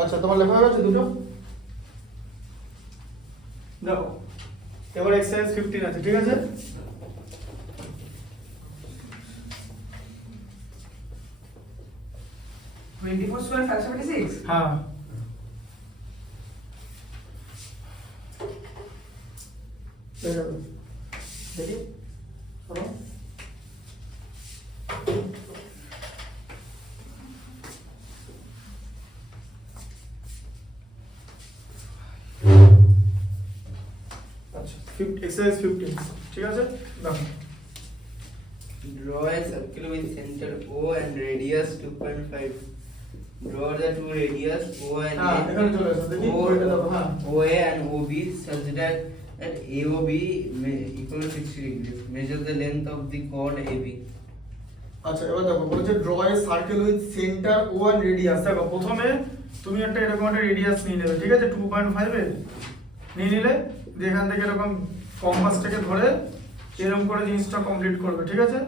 আচ্ছা তোমার লেখা হয়ে গেছে দুটো দেখো এবার এক্সারসাইজ 15 আছে ঠিক আছে হ্যাঁ দেখি শোনো exercise 15 ঠিক আছে দেখো Draw a circle with center O and radius 2.5. Draw the two radius O and এখানে চলে আসো দেখি ওইটা দেখো হ্যাঁ OA and OB such that AOB equal to 60 degrees. Measure the length of the chord AB. আচ্ছা এবার দেখো বলেছে draw a circle with center O and radius দেখো প্রথমে তুমি একটা এরকম একটা রেডিয়াস নিয়ে নেবে ঠিক আছে 2.5 এর নিয়ে নিলে এখান থেকে এরকম কম্পাসটাকে ধরে এরকম করে জিনিসটা কমপ্লিট করবে ঠিক আছে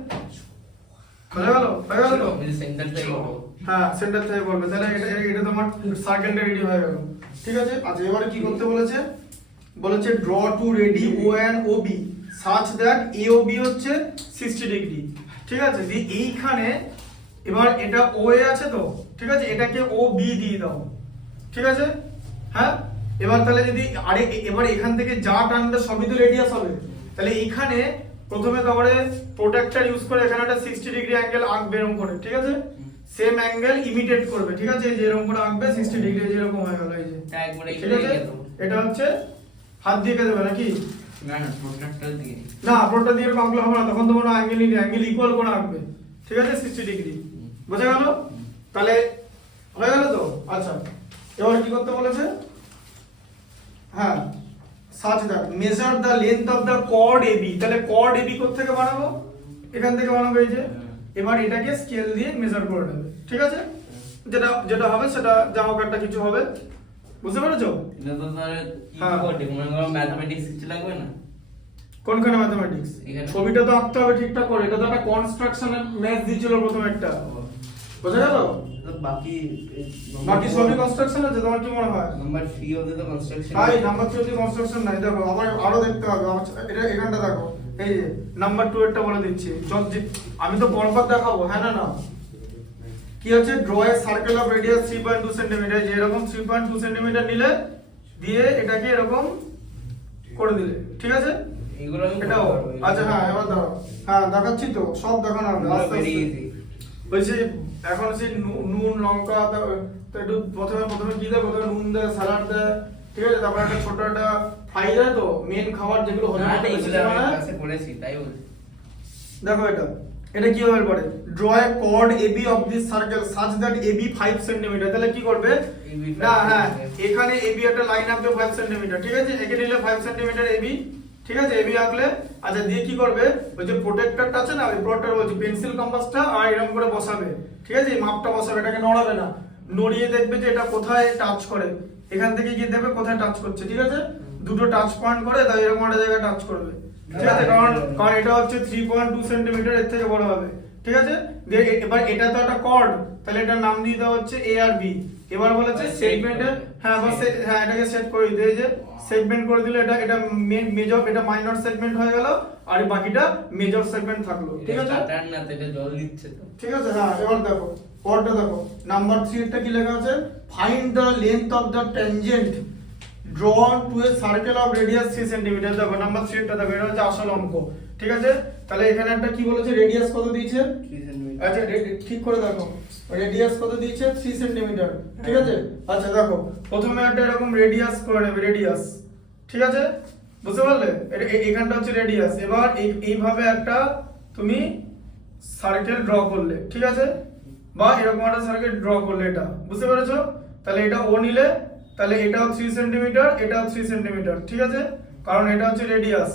হয়ে গেল তো সেন্টার থেকে হ্যাঁ সেন্টার থেকে বলবে তাহলে এটা তোমার সার্কেলটা রেডি হয়ে গেল ঠিক আছে আচ্ছা এবারে কি করতে বলেছে বলেছে draw two radii O and O B such that A O B হচ্ছে 60 ডিগ্রি ঠিক আছে দি এইখানে এবার এটা ও এ আছে তো ঠিক আছে এটাকে ও বি দিয়ে দাও ঠিক আছে হ্যাঁ এবার তাহলে যদি আরে এবার এখান থেকে যা টানবে সবই তো রেডিয়াস হবে তাহলে এইখানে প্রথমে তারপরে প্রোটেক্টর ইউজ করে এখানে একটা 60 ডিগ্রি অ্যাঙ্গেল আঁকবে এরকম করে ঠিক আছে সেম অ্যাঙ্গেল ইমিটেট করবে ঠিক আছে এই যে এরকম করে আঁকবে 60 ডিগ্রি যেরকম হয়ে গেল এই যে ঠিক আছে এটা হচ্ছে হাত দিয়ে দেবে নাকি না প্রোটেক্টর দিয়ে না প্রোটেক্টর দিয়ে এরকম আঁকলে হবে না তখন তোমার অ্যাঙ্গেল ইকুয়াল করে আঁকবে ঠিক আছে 60 ডিগ্রি বোঝা গেল তাহলে হয়ে গেল তো আচ্ছা এবার কি করতে বলেছে হ্যাঁ such that measure the length of the chord AB তাহলে chord AB কোথা থেকে বানাবো এখান থেকে বানাবো এই যে এবার এটাকে স্কেল দিয়ে মেজার করে নেবে ঠিক আছে যেটা হবে সেটা যা হোক একটা কিছু হবে বুঝতে পেরেছো এটা তো তাহলে কি করতে মনে করো ম্যাথমেটিক্স কিছু লাগবে না কোনখানে ম্যাথমেটিক্স ছবিটা তো আঁকতে হবে ঠিকঠাক করে এটা তো একটা কনস্ট্রাকশনের ম্যাথ দিয়েছিল প্রথমে একটা বুঝা গেল বাকি সবই কনস্ট্রাকশন আছে তোমার কি মনে হয় নাম্বার 3 অফ দ্য কনস্ট্রাকশন ভাই নাম্বার 3 অফ কনস্ট্রাকশন নাই দেখো আবার আরো দেখতে হবে এটা এখানটা দেখো এই যে নাম্বার 2 এরটা বলে দিচ্ছি আমি তো পরপর দেখাবো হ্যাঁ না কি আছে draw A circle of radius 3.2 semi যে এরকম 3.2 সেমি নিলে দিয়ে এটাকে এরকম করে দিলে ঠিক আছে এগুলো আমি এটাও আচ্ছা হ্যাঁ এবার দাও হ্যাঁ দেখাচ্ছি তো সব দেখানো হবে আস্তে আস্তে বলছি এখন সেই নুন লঙ্কা তো একটু প্রথমে কি দেয় প্রথমে নুন দেয় স্যালাড দেয় ঠিক আছে তারপর একটা ছোট একটা ফ্রাই দেয় তো মেন খাবার যেগুলো হজম করতে কাছে পড়েছি তাই বলছি দেখো এটা কি হবে পরে draw a chord AB of this circle such that AB 5 সেমি তাহলে কি করবে না হ্যাঁ এখানে এবি একটা লাইন আঁকবে 5 সেমি ঠিক আছে একে নিলে 5 সেমি এবি ঠিক আছে এবি আঁকলে আচ্ছা দিয়ে কি করবে ওই যে প্রোটেক্টরটা আছে না ওই প্রোটেক্টর বলছি পেন্সিল কম্পাসটা আর এরকম করে বসাবে ঠিক আছে এই মাপটা বসাবে এটাকে নড়াবে না নড়িয়ে দেখবে যে এটা কোথায় টাচ করে এখান থেকে গিয়ে দেখবে কোথায় টাচ করছে ঠিক আছে দুটো টাচ পয়েন্ট করে তাই এরকম একটা জায়গায় টাচ করবে ঠিক আছে কারণ এটা হচ্ছে 3.2 সেমি এর থেকে বড় হবে ঠিক আছে দিয়ে এবার এটা তো একটা কর্ড তাহলে এটার নাম দিয়ে দেওয়া হচ্ছে এ আর বি এবার বলেছে সেগমেন্টে হ্যাঁ বাস হ্যাঁ এটাকে সেট করে দিই যে সেগমেন্ট করে দিলে এটা মেজর এটা মাইনর সেগমেন্ট হয়ে গেল আর বাকিটা মেজর সেগমেন্ট থাকলো ঠিক আছে প্যাটার্ন না এটা জল দিচ্ছে তো ঠিক আছে হ্যাঁ এবার দেখো পরেরটা দেখো নাম্বার 3 এরটা কি লেখা আছে find the length of the tangent drawn to a circle of radius 3 cm দেখো নাম্বার 3 এরটা দেখো এটা হচ্ছে আসল অঙ্ক ঠিক আছে তাহলে এখানে একটা কি বলেছে রেডিয়াস কত দিয়েছে 3 সেমি আচ্ছা ঠিক করে দেখো রেডিয়াস কত দিয়েছে 3 সেমি ঠিক আছে আচ্ছা দেখো প্রথমে একটা এরকম রেডিয়াস করে নেবে রেডিয়াস ঠিক আছে বুঝতে পারলে এখানটা হচ্ছে রেডিয়াস এবার এইভাবে একটা তুমি সার্কেল ড্র করলে ঠিক আছে বা এরকম একটা সার্কেল ড্র করলে এটা বুঝতে পেরেছো তাহলে এটা ও নিলে তাহলে এটাও 3 সেমি এটাও 3 সেমি ঠিক আছে কারণ এটা হচ্ছে রেডিয়াস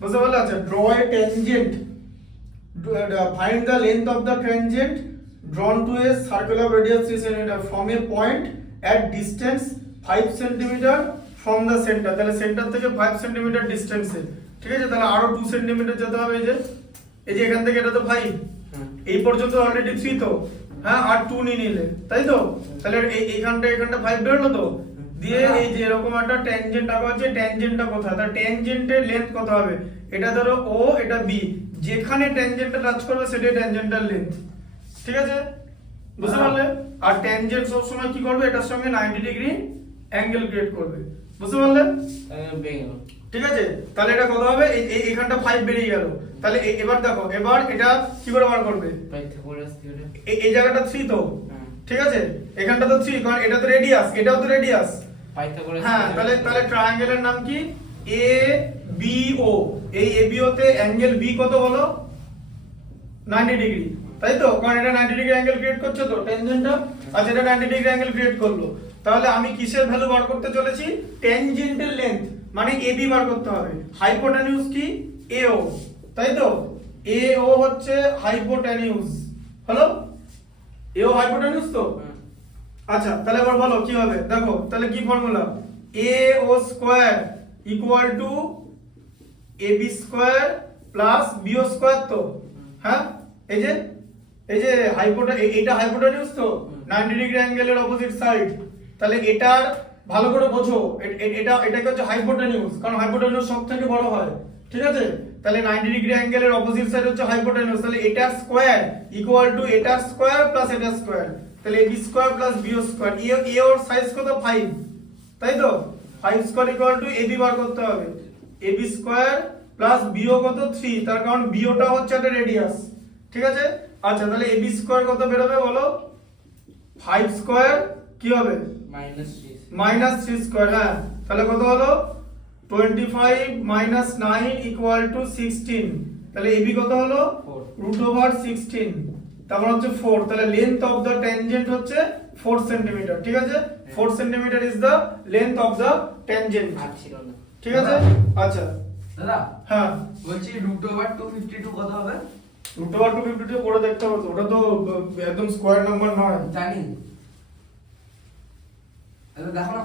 বুঝতে পারলে আচ্ছা draw A tangent find the length of the tangent drawn to a circle of radius 3 cm from a point at distance 5 cm from the center তাহলে সেন্টার থেকে 5 cm ডিসটেন্সে ঠিক আছে তাহলে আরো 2 cm যেতে হবে এই যে এখান থেকে এটা তো 5 এই পর্যন্ত অলরেডি 3 তো হ্যাঁ আর 2 নিয়ে নিলে, তাই তো? তাহলে এইখানটা 5 বেরোলো তো, দিয়ে এই যে এরকম একটা ট্যানজেন্ট আঁকা হচ্ছে, ট্যানজেন্টটা কোথায়, তার ট্যানজেন্টের লেন্থ কত হবে, এটা ধরো ও, এটা বি, যেখানে ট্যানজেন্টটা টাচ করবে সেটাই ট্যানজেন্টাল লেন্থ, ঠিক আছে? বুঝতে পারলে? আর ট্যানজেন্ট সব সময় কি করবে, এটার সঙ্গে 90 ডিগ্রি অ্যাঙ্গেল ক্রিয়েট করবে, বুঝতে পারলে? ঠিক আছে, তাহলে এটা কত হবে, এইখানটা 5 বেরিয়ে গেল, তাহলে এবার দেখো, এবার এটা কি করে বার করবে, এই জায়গাটা 3 তো, ঠিক আছে, এখানটা তো 3, কারণ এটা তো রেডিয়াস, এটাও তো রেডিয়াস, হ্যাঁ, তাহলে ট্রায়াঙ্গেলের নাম কি, এ বি ও, এই এ বি ও তে অ্যাঙ্গেল বি কত হলো, 90 ডিগ্রি, তাই তো? কারণ এটা 90 ডিগ্রি অ্যাঙ্গেল ক্রিয়েট করছে তো ট্যানজেন্টটা, আচ্ছা এটা 90 ডিগ্রি অ্যাঙ্গেল ক্রিয়েট করলো, তাহলে আমি কিসের ভ্যালু বার করতে চলেছি, ট্যানজেন্টের লেন্থ, মানে এবি বার করতে হবে, হাইপোটেনিউস কি, এও, তাই তো? এও হচ্ছে হাইপোটেনিউস, হলো? এও হাইপোটেনিউস তো, আচ্ছা তাহলে এবার বলো কি হবে, দেখো তাহলে কি formula, A O square equal to A B square plus B O square তো, হ্যাঁ, এই যে এইটা হাইপোটেনিউস তো, 90 ডিগ্রি অ্যাঙ্গেলের অপোজিট সাইড, তাহলে এটার ভালো করে বোঝো, এটাকে হচ্ছে হাইপোটেনিউস, কারণ হাইপোটেনিউস সবথেকে বড় হয়, ঠিক আছে? তাহলে 90 ডিগ্রি অ্যাঙ্গেলের অপোজিট সাইড হচ্ছে হাইপোটেনিউস, তাহলে এটার স্কয়ার ইকুয়াল টু এটার স্কয়ার প্লাস এটার স্কয়ার, তাহলে A B square plus B O square, এ ওর সাইজ কত 5, তাই তো? 5 স্কয়ার ইকুয়াল টু এবি বার করতে হবে, এবি স্কয়ার প্লাস বিও কত 3, তার কারণ বিওটা হচ্ছে একটা রেডিয়াস, ঠিক আছে? আচ্ছা তাহলে এবি স্কয়ার কত বেরোবে বলো, 5 স্কয়ার কি হবে, -3 স্কয়ার, হ্যাঁ, তাহলে কত হলো 25 - 9 ইকুয়াল টু 16, তাহলে এবি কত হলো √16, তারপর হচ্ছে 4, তাহলে লেন্থ অফ দ্য ট্যানজেন্ট হচ্ছে 4 সেন্টিমিটার, ঠিক আছে? 4 centimetre is the length of the tangent, ঠিক আছে? আচ্ছা দাদা, হ্যাঁ বলছি √252 কত হবে? √252 করে দেখতে হবে তো, ওটা তো একদম স্কয়ার নাম্বার নয়, জানি, দেখো না।